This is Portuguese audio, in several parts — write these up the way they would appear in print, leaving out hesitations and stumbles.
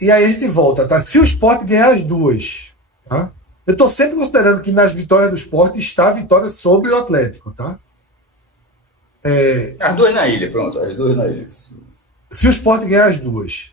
E aí a gente volta, tá? Se o Sport ganhar as duas, tá? Eu estou sempre considerando que nas vitórias do Sport está a vitória sobre o Atlético, tá? As duas na ilha, pronto. As duas na ilha. Se o Sport ganhar as duas,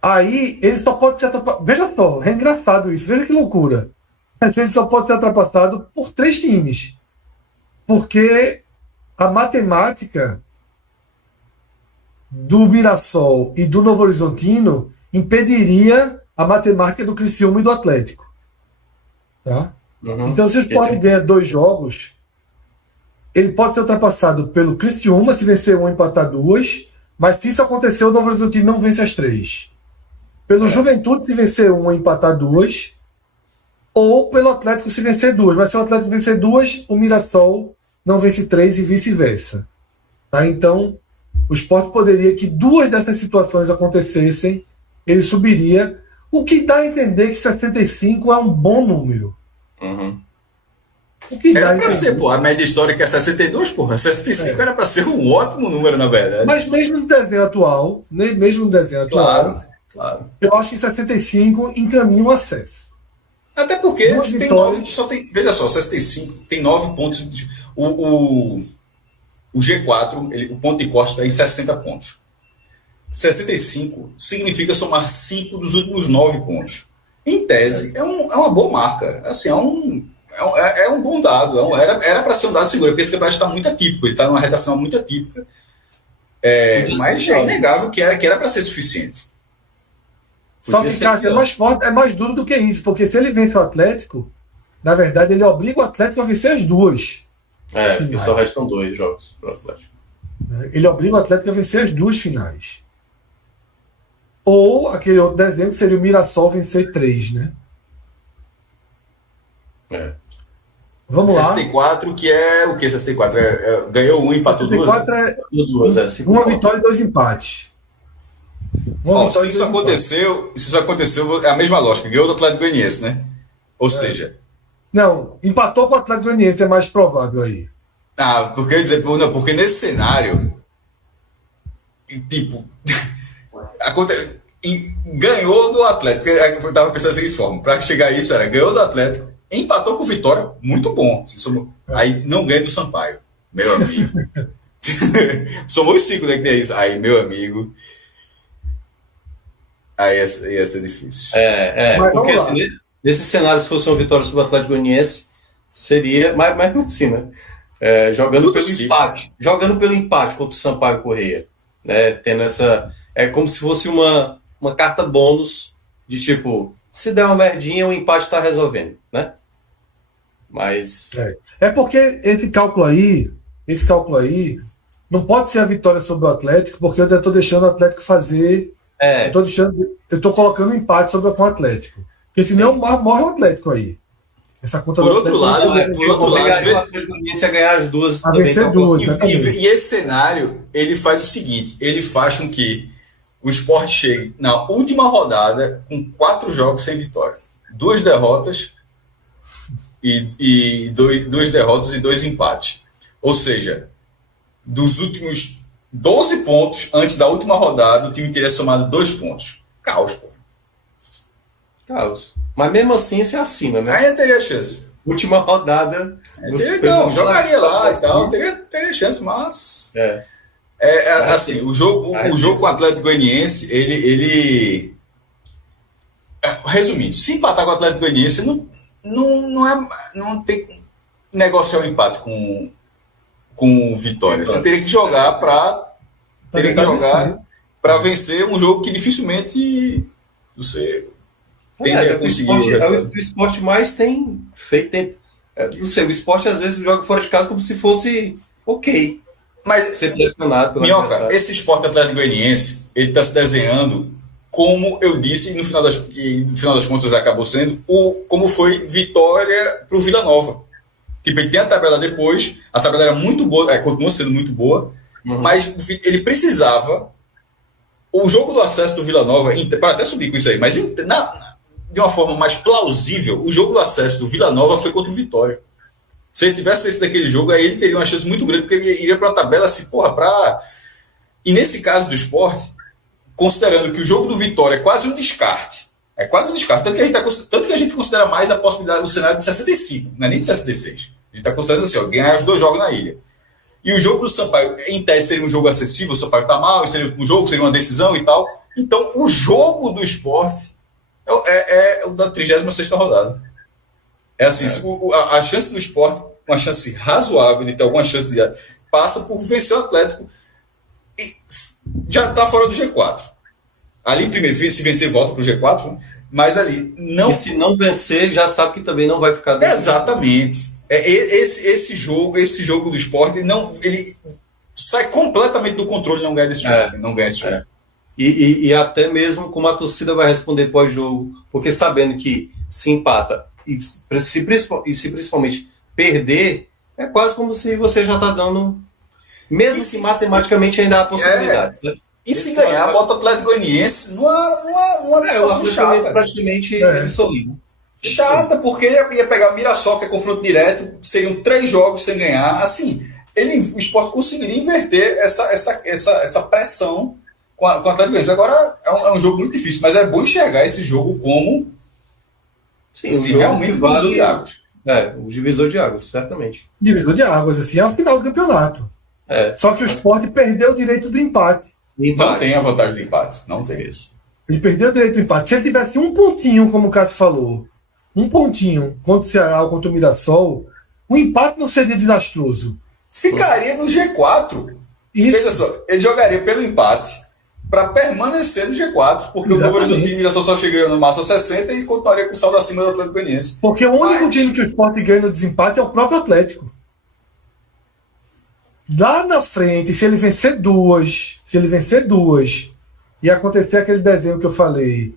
aí ele só pode ser ultrapassado. Veja só, é engraçado isso, veja que loucura. Ele só pode ser ultrapassado por 3 times. Porque a matemática do Mirassol e do Novo Horizontino impediria a matemática do Criciúma e do Atlético. Tá? Uhum. Então, se o Sport ganha 2 jogos, ele pode ser ultrapassado pelo Criciúma se vencer um e empatar 2, mas se isso acontecer, o Novo Horizontino não vence as 3. Pelo Juventude se vencer um e empatar 2, ou pelo Atlético se vencer 2. Mas se o Atlético vencer 2, o Mirassol não vence 3 e vice-versa. Tá? Então, o Sport poderia que 2 dessas situações acontecessem, ele subiria, o que dá a entender que 65 é um bom número. Uhum. O que era para ser, pô. A média histórica é 62, porra. 65 era para ser um ótimo número, na verdade. Mas mesmo no desenho atual, Claro. Eu acho que 65 encaminha o acesso. Até porque tem 9, só tem, veja só, 65 tem 9 pontos. O G4, o ponto de corte está em 60 pontos. 65 significa somar 5 dos últimos 9 pontos. Em tese, é uma boa marca. Assim, é um bom dado. Era para ser um dado seguro, porque esse campeonato está muito atípico. Ele está numa reta final muito atípica. Mas é inegável que era para ser suficiente. Só que, Cássio, é mais forte, é mais duro do que isso, porque se ele vence o Atlético, na verdade, ele obriga o Atlético a vencer as 2. Porque só restam 2 jogos para o Atlético. Ele obriga o Atlético a vencer as 2 finais. Ou aquele outro desenho que seria o Mirassol vencer 3, né? Vamos 64, lá. Que é o que 64? Ganhou um, empatou 2? 64 uma vitória e 2 empates. Se isso aconteceu, é a mesma lógica. Ganhou do Atlético Goianiense, né? Ou seja... Não, empatou com o Atlético Goianiense, é mais provável aí. Porque eu ia dizer, não, porque nesse cenário, tipo, ganhou do Atlético. Eu estava pensando da seguinte forma: para chegar a isso, ganhou do Atlético, empatou com o Vitória, muito bom. Aí não ganha do Sampaio, meu amigo. Somou os 5, né? Que tem isso. Aí, meu amigo. Aí ia ser difícil. Porque assim, nesse cenário, se fosse uma vitória sobre o Atlético Goianiense, seria. Mas assim, né? Jogando pelo empate contra o Sampaio Corrêa. Né? Tendo essa. É como se fosse uma carta bônus de tipo, se der uma merdinha, o empate está resolvendo, né? Mas. É porque esse cálculo aí, não pode ser a vitória sobre o Atlético, porque eu estou deixando o Atlético fazer. Eu estou colocando um empate sobre o Atlético. Porque senão morre o Atlético aí. Essa conta por outro lado, o Atlético Goianiense a ganhar as 2. A vencer 2. E esse cenário, ele faz o seguinte: ele faz com que o Sport chegue na última rodada com 4 jogos sem vitória. 2 derrotas e 2 derrotas e 2 empates. Ou seja, dos últimos 12 pontos antes da última rodada, o time teria somado 2 pontos. Caos, pô. Caos. Mas mesmo assim, você assina, né? Aí teria chance. Última rodada. Então, jogaria lá e tal. Teria chance, mas. Assim, o jogo com o Atlético Goianiense, ele. Resumindo, se empatar com o Atlético Goianiense, não tem negociar o empate com Vitória. Você teria que jogar para vencer um jogo que dificilmente você tende a conseguir. O esporte mais tem feito. Não sei, o esporte às vezes joga fora de casa como se fosse ok. Mas ser pressionado pelo Minhoca, esse Sport Atlético Goianiense, ele está se desenhando, como eu disse, e no final das contas acabou sendo, como foi vitória para o Vila Nova. Tipo, ele tem a tabela depois, a tabela era muito boa, continua sendo muito boa, mas ele precisava. O jogo do acesso do Vila Nova, para até subir com isso aí, mas de uma forma mais plausível, o jogo do acesso do Vila Nova foi contra o Vitória. Se ele tivesse feito aquele jogo, aí ele teria uma chance muito grande, porque ele iria para uma tabela assim, E nesse caso do Sport, considerando que o jogo do Vitória é quase um descarte. É quase um descarte. Tanto que a gente considera mais a possibilidade do cenário de 65, não é nem de 66. A gente está considerando assim, ó, ganhar os 2 jogos na ilha. E o jogo do Sampaio, em tese, seria um jogo acessível, o Sampaio está mal, seria um jogo, seria uma decisão e tal. Então, o jogo do Sport é o da 36ª rodada. É assim, a chance do Sport, uma chance razoável de ter alguma chance de... passa por vencer o Atlético e já está fora do G4. Ali, primeiro, se vencer, volta para o G4, mas ali não... E se não vencer, já sabe que também não vai ficar dentro. Exatamente. Esse jogo do Sport, ele sai completamente do controle e não ganha desse jogo. Não ganha esse jogo. E até mesmo como a torcida vai responder pós-jogo, porque sabendo que se empata e se principalmente perder, é quase como se você já está dando, mesmo que matematicamente ainda há possibilidades. E se ganhar, bota o Atlético Goianiense numa situação chata. Praticamente solido. Chata, porque ia pegar o Mirassol, que é confronto direto, seriam 3 jogos sem ganhar. Assim, o Sport conseguiria inverter essa pressão com o Atlético Goianiense. Agora, é um jogo muito difícil, mas é bom enxergar esse jogo como realmente divisor de águas. O divisor de águas, certamente. Divisor de águas, assim, é o final do campeonato. Só que o Sport perdeu o direito do empate. Não tem a vantagem do empate, não tem isso. Ele perdeu o direito do empate. Se ele tivesse um pontinho, como o Cássio falou, um pontinho contra o Ceará ou contra o Mirassol, o empate não seria desastroso. Ficaria no G4. Isso. Veja só, ele jogaria pelo empate para permanecer no G4, porque o Novo Horizonte e o Mirassol só chegaria no máximo a 60 e continuaria com o saldo acima do Atlético Goianiense. Porque o único time que o Sport ganha no desempate é o próprio Atlético. Lá na frente, se ele vencer duas e acontecer aquele desenho que eu falei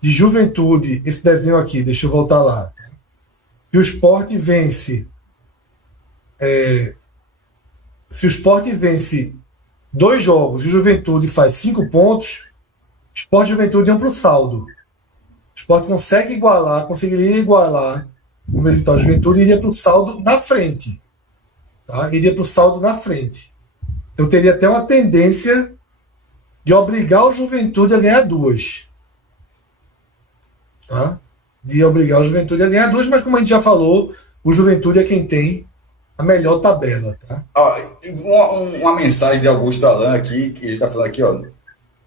de Juventude, esse desenho aqui, deixa eu voltar lá. Se o Sport vence se o Sport vence 2 jogos e o Juventude faz 5 pontos, o Sport e o Juventude iam para o saldo. O Sport conseguiria igualar o Meritório Juventude e iria para o saldo na frente. Tá? Iria para o saldo na frente. Eu teria até uma tendência de obrigar o Juventude a ganhar 2. Tá? De obrigar o Juventude a ganhar 2, mas como a gente já falou, o Juventude é quem tem a melhor tabela. Tá? Uma mensagem de Augusto Alan aqui, que ele está falando aqui,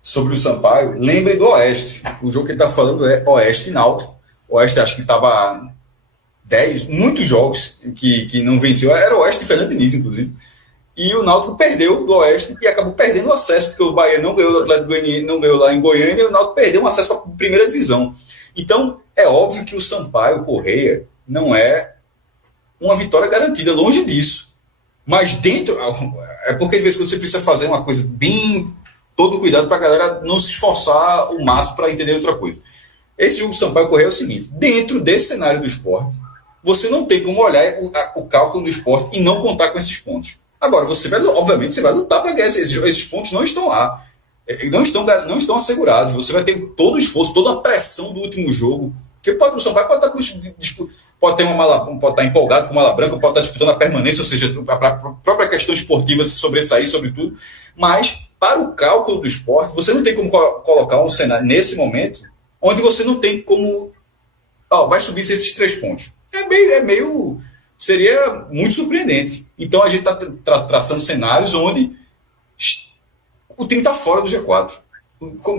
sobre o Sampaio. Lembre do Oeste. O jogo que ele está falando é Oeste e Náutico. O Oeste acho que estava 10, muitos jogos que não venceu. Era o Oeste e Fernando Diniz, inclusive. E o Náutico perdeu do Oeste e acabou perdendo o acesso, porque o Bahia não ganhou do Atlético Goianiense, não ganhou lá em Goiânia, e o Náutico perdeu o acesso para a primeira divisão. Então, é óbvio que o Sampaio Correia não é uma vitória garantida, longe disso. Mas dentro... É porque, de vez em quando, você precisa fazer uma coisa bem... Todo cuidado para a galera não se esforçar o máximo para entender outra coisa. Esse jogo do Sampaio Correia é o seguinte: dentro desse cenário do esporte, você não tem como olhar o cálculo do esporte e não contar com esses pontos. Agora, obviamente, você vai lutar para ganhar esses pontos, não estão lá. Não estão assegurados. Você vai ter todo o esforço, toda a pressão do último jogo. Porque o Sampaio pode estar empolgado com o Mala Branca, pode estar disputando a permanência, ou seja, a própria questão esportiva se sobressair sobre tudo. Mas, para o cálculo do esporte, você não tem como colocar um cenário nesse momento onde você não tem como... vai subir esses 3 pontos. Seria muito surpreendente. Então, a gente está traçando cenários onde o time está fora do G4.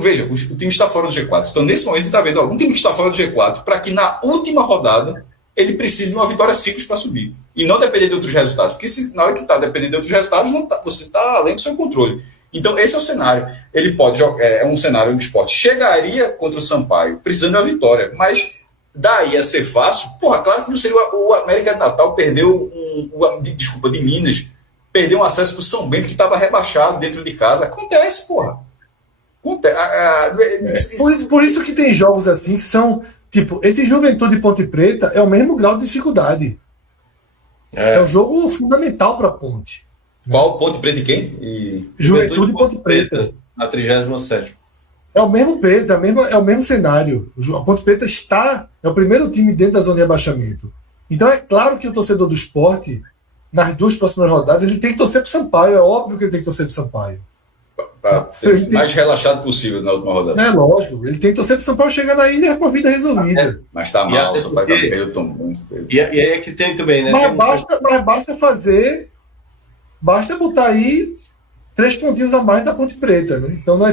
Veja, o time está fora do G4. Então, nesse momento, está vendo algum time que está fora do G4 para que na última rodada ele precise de uma vitória simples para subir. E não depender de outros resultados. Porque na hora que está dependendo de outros resultados, você está além do seu controle. Então, esse é o cenário. Ele pode jogar... É um cenário do esporte. Chegaria contra o Sampaio precisando de uma vitória. Mas daí a ser fácil... claro que não seria o América de Natal perdeu de Minas. Perdeu um acesso para o São Bento que estava rebaixado dentro de casa. Acontece, Por isso que tem jogos assim que são... Tipo, esse Juventude e Ponte Preta é o mesmo grau de dificuldade. É um jogo fundamental para a Ponte. Qual? Ponte Preta e quem? Juventude e Ponte Preta. Na 37ª. É o mesmo peso, é o mesmo cenário. A Ponte Preta é o primeiro time dentro da zona de rebaixamento. Então é claro que o torcedor do esporte, nas 2 próximas rodadas, ele tem que torcer para o Sampaio. É óbvio que ele tem que torcer para o Sampaio. para ser o mais relaxado possível na última rodada. É lógico, ele tem que torcer para o São Paulo chegar na ilha com a vida resolvida. Mas tá mal, o São Paulo tá meio tomando. E aí é que tem também, né? Mas basta fazer. Basta botar aí 3 pontinhos a mais da Ponte Preta, né? Então nós